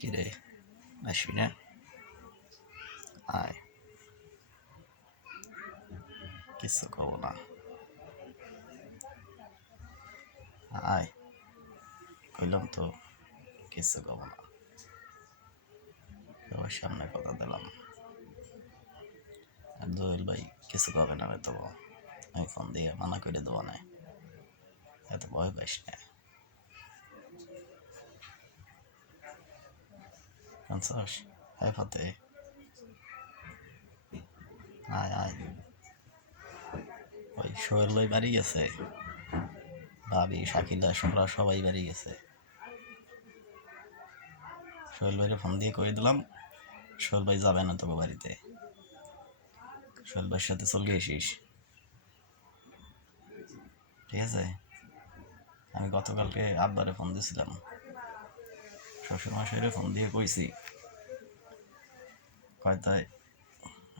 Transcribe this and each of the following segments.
কিরে আসবি না আয় কিছু কব না আয় কইলাম তো কিছু কব না সবার সামনে কথা দিলাম আর দোয়েল ভাই কিছু কবে না তো আমি ফোন দিয়ে মানা করে দেবো না এত ভয় পাইস না শুনছস হ্যাঁ ফতে আয় আয় ওই বাড়ি গেছে। ভাবি সবাই বাড়ি গেছে। ভাইরে ফোন দিয়ে কয়ে দিলাম সোহেল ভাই যাবে না তোকে বাড়িতে। সোহেল ভাইয়ের সাথে চলে ঠিক আছে? আমি গতকালকে আব্বারে ফোন দিয়েছিলাম শ্বশুরমশাইরে ফোন দিয়ে কইছি।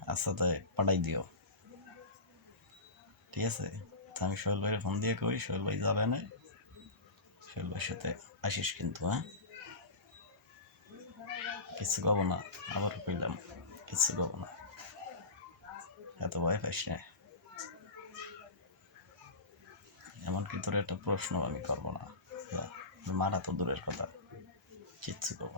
আচ্ছা তাই, পাঠাই দিও। ঠিক আছে? আমি ভাইয়ের ফোন দিয়ে কই ভাই যাবে না? ভাইয়ের সাথে আসিস কিন্তু হ্যাঁ? কিছু কব না, আবার কইলাম, কিছু কব না। এত ভয় পাইস না। এমনকি তোর একটা প্রশ্ন আমি করব না। মারা তো দূরের কথা। কিচ্ছু করব না হাই